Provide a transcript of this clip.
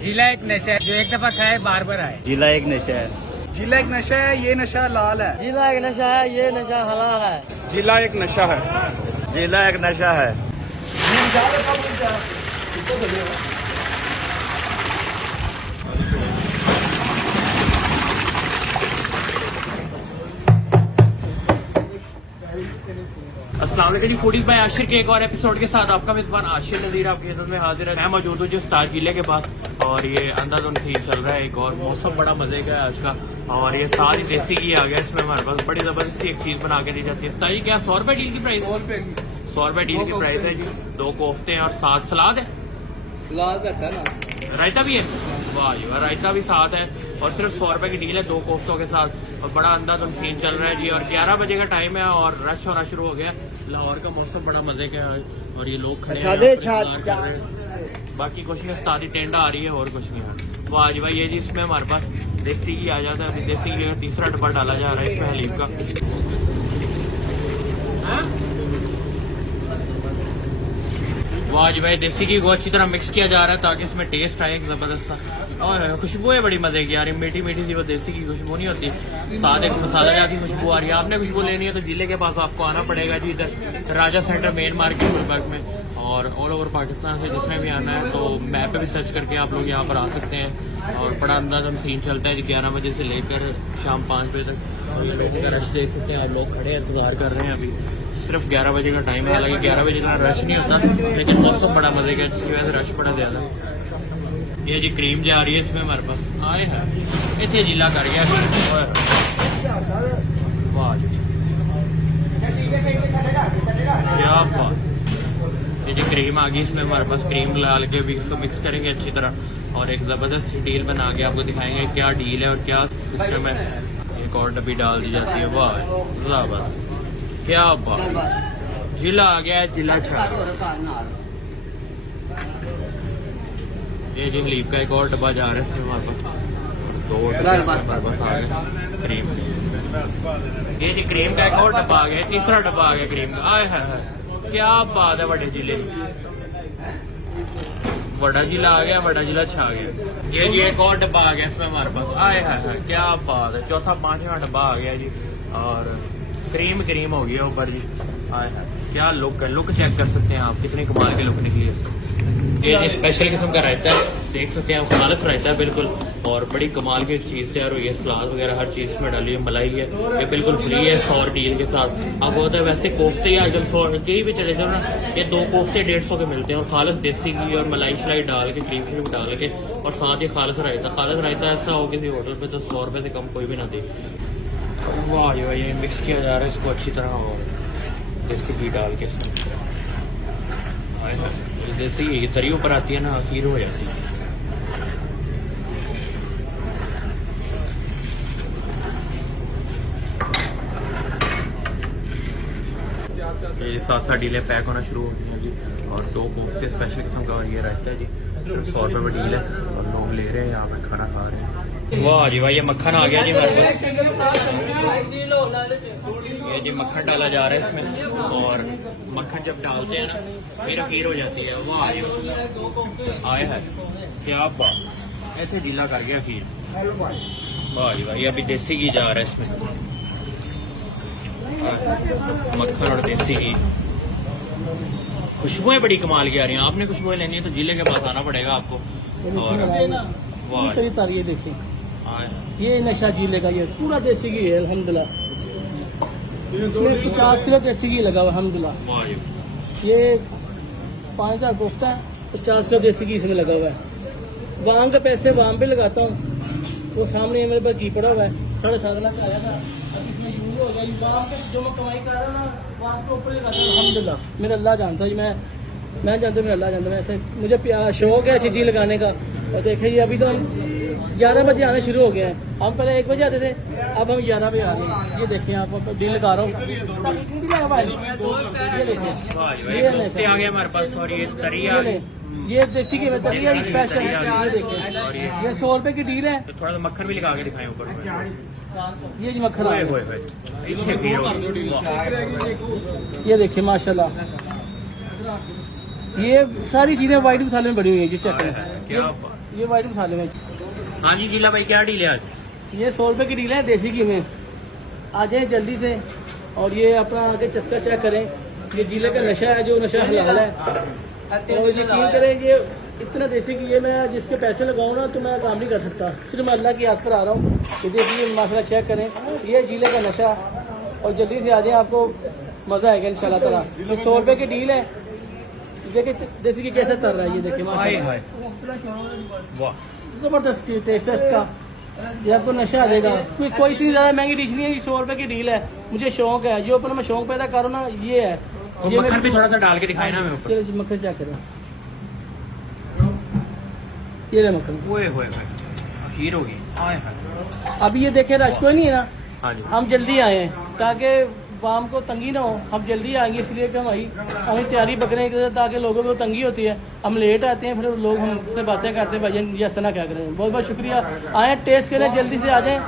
जिला एक नशा है जो एक दफा खाए बार बार आए। जिला एक नशा है। जिला एक नशा है, ये नशा लाल है। जिला एक नशा है, ये नशा हलाल है। जिला एक नशा है। जिला एक नशा है। अस्सलाम वालेकुम जी, फूडीज बाय आशिर के एक और एपिसोड के साथ आपका मेजबान आशिर नज़ीर आपकी खिदमत में हाजिर है। मैं मौजूद हूँ जिस ताज जिले के पास और ये अंधाधुंध सीन चल रहा है एक और मौसम बड़ा मजे का है आज का। और ये सारी देसी घी आ गया इसमें हमारे पास, बड़ी जबरदस्ती एक चीज बना के दी जाती है। ताजी क्या 100 रुपए डील की प्राइस? 100 रुपए डील की प्राइस है जी। 2 कोफ्ते और साथ सलाद है, सलाद करता है ना, रायता भी है। वाह जी वाह, रायता भी साथ है और सिर्फ 100 रुपए की डील है 2 कोफ्तों के साथ। और बड़ा अंधाधुंध सीन चल रहा है जी और 11 बजे का टाइम है और रश होना शुरू हो गया। लाहौर का मौसम बड़ा मजे का है और ये लोग खड़े हैं इंतजार कर रहे हैं। बाकी कुछ नहीं, सादी टेंडा आ रही है और कुछ नहीं है। वाह जी भाई, ये जी इसमें हमारे पास देसी घी आ जाता है। अभी देसी घी का तीसरा डब्बा डाला जा रहा है इसमें हलीब का। वाह जी भाई, देसी घी को अच्छी तरह मिक्स किया जा रहा है ताकि इसमें टेस्ट आए जबरदस्त सा। और खुशबू है बड़ी मजे की यार, मीठी मीठी सी वो देसी की खुशबू नहीं होती, साथ एक मसाला जाती खुशबू आ रही है। आपने खुशबू लेनी है तो जिले के पास आपको आना पड़ेगा जी, इधर राजा सेंटर मेन मार्केट गुलबर्ग में। और ऑल ओवर पाकिस्तान से जिसने भी आना है तो मैप पे भी सर्च करके आप लोग यहाँ पर आ सकते हैं। और बड़ा अंदाज़ सीन चलता है जी 11 बजे से लेकर शाम 5 बजे तक। और ये लोगों का रश देख सकते हैं, और लोग खड़े इंतजार कर रहे हैं। अभी सिर्फ 11 बजे का टाइम है, हालांकि 11 बजे इतना रश नहीं होता लेकिन मौसम बड़ा मजे का जिसकी वजह से रश बड़ा ज़्यादा। ये जी क्रीम जा रही है इसमें हमारे पास आए हैं, इतने जिला कर गया। वाह क्या बात, ये जी क्रीम आ गई इसमें हमारे पास। क्रीम डाल के भी इसको मिक्स करेंगे अच्छी तरह और एक ज़बरदस्त डील बना के आपको दिखाएंगे क्या डील है और क्या सिस्टम है। एक और डब्बी डाल दी जाती है। वाह क्या बात, जिला आ गया है, जिला छा। ये जी हलीब का एक और डब्बा जा रहा है इसमें हमारे पास। 2 डब्बे आ गए क्रीम। ये जी क्रीम का एक और डब्बा आ गया, तीसरा डब्बा आ गया क्रीम का। आए है क्या बात है, बड़े जिले बड़ा जिला आ गया, बड़ा जिला छा गया। ये जी एक और डब्बा आ गया इसमें हमारे पास। आए है क्या बात है, चौथा 5वां डब्बा आ गया जी और क्रीम हो गया ऊपर जी। आए है क्या लुक है, लुक चेक कर सकते हैं आप, कितनी कमाल की लुक निकली है। ये स्पेशल किस्म का रायता है, देख सकते हैं खालिस रायता है बिल्कुल। और बड़ी कमाल की चीज़ तैयार हुई है, सलाद वगैरह हर चीज़ इसमें डाली है, मलाई है। ये बिल्कुल फ्री है 100 डील के साथ। अब होता है वैसे कोफ्ते ही आजकल 100 कहीं भी चले जाओ ना, ये 2 कोफ्ते 150 के मिलते हैं और खालिस देसी घी और मलाई शलाई डाल के क्रीम श्रीम डाल के और साथ ही खालिस रायता ऐसा हो किसी होटल पर तो 100 रुपये से कम कोई भी ना दे। वाह जी वाह, ये मिक्स किया जा रहा है इसको अच्छी तरह और देसी घी डाल के इसमें। देसी घी की तरी ऊपर आती है ना, खीर हो जाती है। ये 7 डीलें पैक होना शुरू हो गई हैं जी और 2 कोफ्ते स्पेशल किस्म का ये रहता है जी। सिर्फ 100 रुपये में डील है और लोग ले रहे हैं यहाँ पे खाना खा रहे हैं। वाह जी वाह, ये मक्खन आ गया जी हमारे पास। ये जी मक्खन डाला जा रहा है इसमें और मक्खन जब डालते हैं ना फिर खीर हो जाती है। वाह जी आए है क्या बात, ऐसे ढीला कर गया खीर। वाह जी वाह, ये अभी देसी घी जा रहा है इसमें, मक्खन और देसी घी। खुशबुएं बड़ी कमाल की आ रही हैं। आपने खुशबुएं लेनी है तो जिले के पास आना पड़ेगा आपको। और वाह ये देखिए, ये नशा जिले का ये पूरा देसी घी है अल्हम्दुलिल्लाह। इसमें 50 किलो देसी घी लगा हुआ अल्हम्दुलिल्लाह। ये 5000 कोफ्ता है, 50 किलो देसी घी इसमें लगा हुआ है। वाम के पैसे वाम पे लगाता हूँ, वो सामने मेरे पास घी पड़ा हुआ है, 7.5 लाख आया था। इसमें यूरो हो गया, वाम के जो मैं कमाई कर रहा हूँ ना वाम के ऊपर लगाता हूँ अल्हम्दुलिल्लाह। मेरा अल्लाह जानता है, मैं जानता हूँ, मेरा अल्लाह जानता है। ऐसे मुझे शौक है चीज़ लगाने का। और देखिए अभी तो हम 11 बजे आने शुरू हो गए हैं, हम पहले 1 बजे आते थे, अब हम 11 बजे आ रहे हैं। ये देखिए आप डील लगा रहा हूँ, ये देसी की तरी है स्पेशल। ये देखिए ये 100 रुपए की डील है। थोड़ा सा मक्खन भी लगा के दिखाएं ऊपर। ये जी मक्खन, ये देखिए माशाल्लाह, ये सारी चीजें वाइट मसाले में बनी हुई है जी। चेक करें, ये वाइट मसाले में हाँ जी जिला भाई क्या डील है आज? ये 100 रुपए की डील है देसी घी में। आ जाए जल्दी से और ये अपना आगे चस्का चेक करें। ये जिले का नशा है, जो नशा हलाल है। और यकीन करें ये इतना देसी घी है, मैं जिसके पैसे लगाऊँ ना तो मैं काम नहीं कर सकता। सिर्फ मैं अल्लाह की आस पर आ रहा हूँ। ये देखिए माशाल्लाह चेक करें, ये जिले का नशा। और जल्दी से आ जाए, आपको मज़ा आएगा इंशाल्लाह ताला। ये 100 रुपए की डील है। देखिए देसी घी कैसे तर रहा है, ये देखिए माशाल्लाह वाह जबरदस्त टेस्ट है इसका। ये आपको नशा आ जाएगा। कोई इतनी ज्यादा महंगी डिश नहीं है, ये 100 रुपए की डील है। मुझे शौक है, जो अपना मैं शौक पैदा करूँ ना, ये है। और ये मक्खन भी थोड़ा सा डाल के दिखाए ना मेरे ऊपर। चलो जी मक्खन क्या करें, ये रहे मक्खन। ओए होए होए खीर होगी। आए हाय। अभी ये देखे रश कोई नहीं है ना, हाँ जी हम जल्दी आए हैं ताकि वाम को तंगी ना हो। हम जल्दी आएंगे इसलिए कि हमें तैयारी पकड़े ताकि लोगों को तंगी होती है। हम लेट आते हैं, फिर लोग हमसे बातें करते हैं भाई ये ऐसा ना क्या करें। बहुत बहुत शुक्रिया, आए टेस्ट करें, जल्दी से आ जाएं।